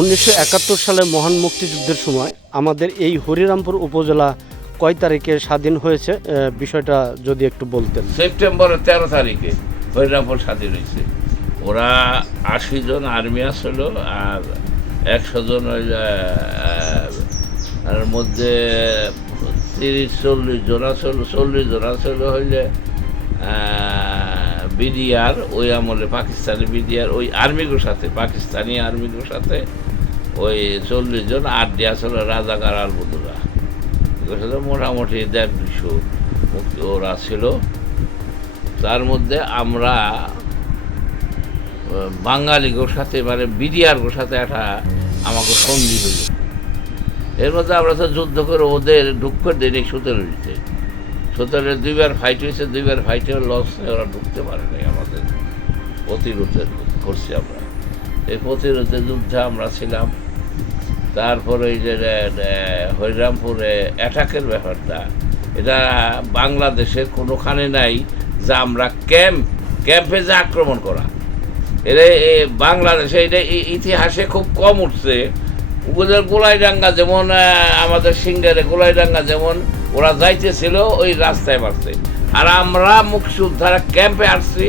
উনিশশো একাত্তর সালে মহান মুক্তিযুদ্ধের সময় আমাদের এই হরিরামপুর উপজেলা কয় তারিখে স্বাধীন হয়েছে? বিষয়টা যদি একটু বলতেন। সেপ্টেম্বরের তেরো তারিখে হরিরামপুর স্বাধীন হয়েছে। ওরা আশি জন আর্মি আসলো আর একশো জন আর মধ্যে তিরিশ, চল্লিশ জন আসলো, চল্লিশ জন আসলো হইলে বিডিআর ওই আমলে পাকিস্তানি বিডিআর ওই আর্মিগুলোর সাথে পাকিস্তানি আর্মিগুলোর সাথে ওই চল্লিশ জন দিয়ে আসলো রাজাকার আর বন্ধুরা। মোটামুটি দেড় দুশো মুক্তি ওরা ছিল। তার মধ্যে আমরা আহ, বাঙালিগোর সাথে মানে বিডিআরগোর সাথে একটা আমাকে সন্ধি হইল এর মধ্যে আমরা তো যুদ্ধ করে ওদের ঢুকতে দিনে সতেরো সতেরো দুইবার ফাইট হয়েছে, দুইবার ফাইটে লস ওরা ঢুকতে পারে নাই আমাদের। প্রতিরোধের করছি আমরা। এই প্রতিরোধের যুদ্ধে আমরা ছিলাম। তারপরে এই যে হরিরামপুরে অ্যাটাকের ব্যাপারটা। এটা বাংলাদেশের কোনোখানে নাই যে আমরা ক্যাম্প ক্যাম্পে যে আক্রমণ করা। এটা বাংলাদেশে এটা ইতিহাসে খুব কম উঠছে। গোলাইডাঙ্গা যেমন আমাদের সিঙ্গারে গোলাইডাঙ্গা যেমন ওরা যাইতেছিল ওই রাস্তায় মারছে আর আমরা মুক্তিযোদ্ধারা ক্যাম্পে আসছি।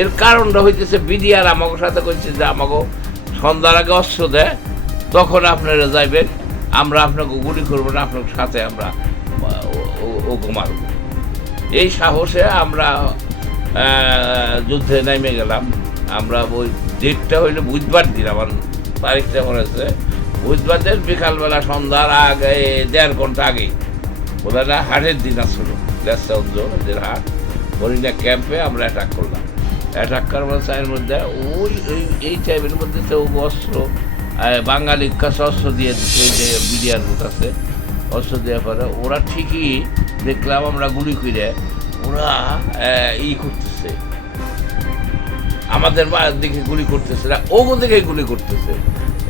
এর কারণটা হইতেছে বিডিআর আমাকে সাথে করছে যে আমাকে সন্ধ্যার আগে অস্ত্র দেয় তখন আপনারা যাইবেন। আমরা আপনাকে গুলি করব না, আপনার সাথে আমরা, ও মারব। এই সাহসে আমরা যুদ্ধে নেমে গেলাম। আমরা ওই ডেটটা হইলে বুধবার দিন, আমার তারিখটা মনে হচ্ছে বুধবার দিন বিকালবেলা সন্ধ্যার আগে, দেড় ঘণ্টা আগে ওদের না হাটের দিন আসলো। লেসা উদ্যোগের হাট হরিণা ক্যাম্পে আমরা অ্যাটাক করলাম। অ্যাটাক করার চায়ের মধ্যে ওই ওই এই টাইমের মধ্যে তো অস্ত্র বাঙালি অস্ত্র দিয়ে দিচ্ছে যে বিডিআর বুথ আছে, অস্ত্র দেওয়ার পরে ওরা ঠিকই দেখলাম আমরা গুলি করে ওরা ই করতেছে। আমাদের দিকে গুলি করতেছে না ওগো দিকে গুলি করতেছে?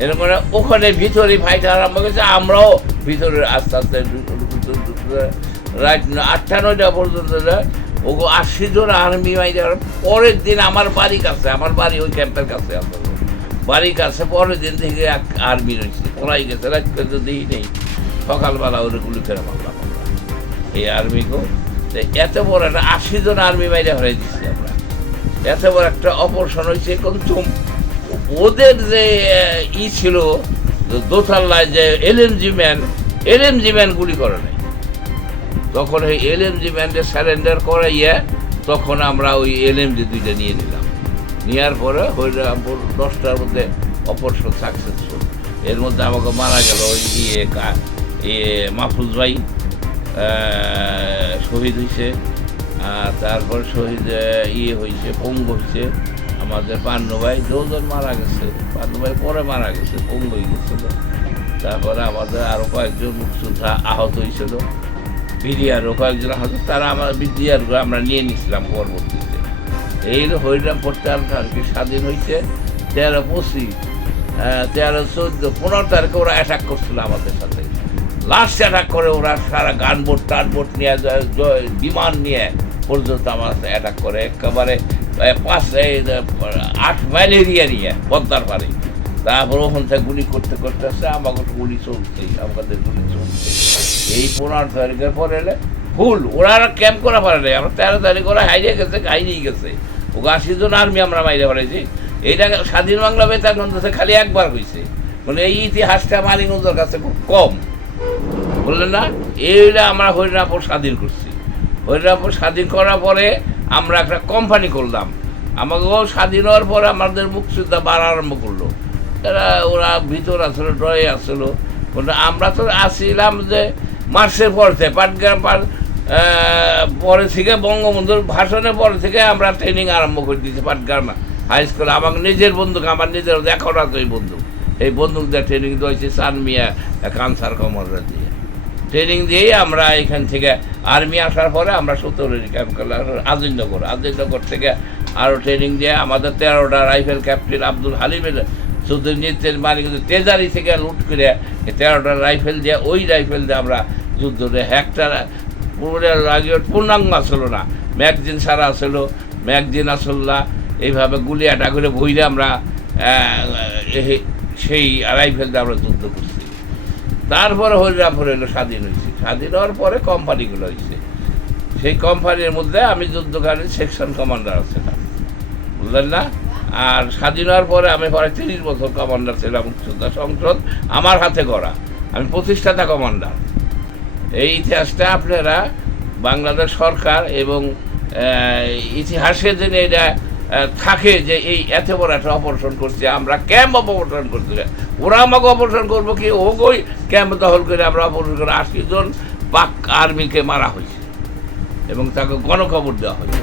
এরকম ওখানে ভিতরে ফাইট আরম্ভ করেছে, আমরাও ভিতরে আস্তে আস্তে করে রাত আটটা, নয়টা পর্যন্ত। ওগো আশি জন আর্মি মাইরার পরের দিন আমার বাড়ি কাছে, আমার বাড়ি ওই ক্যাম্পের কাছে আসলে বাড়ির কাছে পরের দিন থেকে এক আর্মি রয়েছে। পড়াই গেছে, রাত পর্যন্ত দিই নেই। সকালবেলা ওরে গুলি করে মারলাম আমরা। এই আর্মিকে এত বড় একটা আশি জন আর্মি মাইরা হয়ে দিচ্ছি আমরা। এত বড় একটা অপারেশন হয়েছে কিন্তু ওদের যে ই ছিল, দোতাল্লায় যে এলএমজি ম্যান এলএমজি ম্যান গুলি করে তখন এই এলএমজি ম্যানকে স্যারেন্ডার করাইয়া তখন আমরা ওই এলএমজি দুইটা নিয়ে নিলাম। নেওয়ার পরে হরিরামপুর দশটার মধ্যে অপারেশন সাকসেসফুল এর মধ্যে আমাকে মারা গেল ওই ইয়ে ইয়ে মাহফুজ ভাই শহীদ হয়েছে তারপর শহীদ ইয়ে হয়েছে পঙ্গু হয়েছে আমাদের পান্নু ভাই। দুজন মারা গেছে। পান্নু ভাই পরে মারা গেছে, পঙ্গু হয়ে গেছিল। তারপরে আমাদের আরও কয়েকজন মুক্তিযোদ্ধা আহত হয়েছিল বিডিআরও কয়েকজন আহত তারা আমার বিডিআরগুলো আমরা নিয়ে নিয়েছিলাম পরবর্তীতে। এই হলো হরিরামপুর তেরো তারিখে স্বাধীন হয়েছে তেরো পঁচিশ তেরো চোদ্দ, পনেরো তারিখে ওরা অ্যাটাক করছিল আমাদের সাথে। লাস্ট অ্যাটাক করে ওরা সারা গানবোট, টানবোট নিয়ে বিমান নিয়ে পর্যন্ত আমার অ্যাটাক করে। একেবারে পাঁচ আট মাইল এরিয়া নিয়ে, পদ্মার পারে তারপর ওখান থেকে গুলি করতে করতে আসছে আমাকে গুলি চলছেই আমাদের গুলি চলছে। এই পনেরো তারিখের পরে এলে ফুল, ওরা আর ক্যাম্প করা পারে নাই। আমরা তেরো তারিখ ওরা হাইরে গেছে হাইরেই গেছে। ও আশি জন আর্মি আমরা মাইরে পারেছি এইটা স্বাধীন বাংলা বেতার গ্রন্থে খালি একবার হয়েছে মানে এই ইতিহাসটা মালিগঞ্জের কাছে খুব কম। বললেন না? এইটা আমরা হরিরামপুর স্বাধীন করছি। হরিরামপুর স্বাধীন করার পরে আমরা একটা কোম্পানি করলাম। আমাকেও স্বাধীন হওয়ার পরে আমাদের মুক্তিযোদ্ধা বাড়া আরম্ভ করল। এরা, ওরা ভিতর আসলো, ড্রয়ে আসলো। কিন্তু আমরা তো আসছিলাম যে মার্চের পর থেকে পাটগ্রাম পার থেকে বঙ্গবন্ধুর ভাষণের পরে থেকে আমরা ট্রেনিং আরম্ভ করে দিয়েছি পাটগ্রাম হাই স্কুলে আমার নিজের বন্ধুকে আমার নিজের দেখাও না তো এই বন্ধু। এই বন্দুক দিয়ে ট্রেনিং দিয়েছি সান মিয়া, কানসার কমররা দিয়ে। ট্রেনিং দিয়েই আমরা এখান থেকে আর্মি আসার পরে আমরা সত্তরের ক্যাম্প করলাম, আজিমনগর। আজিমনগর থেকে আরও ট্রেনিং দিয়ে আমাদের তেরোটা রাইফেল ক্যাপ্টেন আব্দুল হালিমের শুধু নিত্যের মালিক তেজারি থেকে লুট করে তেরোটা রাইফেল দিয়ে ওই রাইফেল দিয়ে আমরা যুদ্ধ একটা আগে পূর্ণাঙ্গ আসলো না। ম্যাগজিন সারা আসলো, ম্যাগজিন আসল না এইভাবে গুলি আটা করে বইলে আমরা সেই রাইফেল দিয়ে আমরা যুদ্ধ করছি। তারপরে হরিরামপুর এলো স্বাধীন হয়েছে স্বাধীন হওয়ার পরে কোম্পানিগুলো হয়েছে সেই কোম্পানির মধ্যে আমি যুদ্ধকালীন সেকশন কমান্ডার ছিলাম বুঝলেন না? আর স্বাধীন হওয়ার পরে আমি পরে তিরিশ বছর কমান্ডার ছিলাম মুক্তিযোদ্ধা সংসদ, আমার হাতে করা আমি প্রতিষ্ঠাতা কমান্ডার। এই ইতিহাসটা আপনারা বাংলাদেশ সরকার এবং ইতিহাসে যেন এটা থাকে যে এই এত বড় একটা অপারেশন করছে, আমরা ক্যাম্প অপারেশন করতে ওরা আমাকে অপারেশন করব কি? ওগোই ক্যাম্প দখল করে আমরা অপারেশন করে আশি জন পাক আর্মিকে মারা হয়েছে এবং তাকে গণখবর দেওয়া হয়েছে।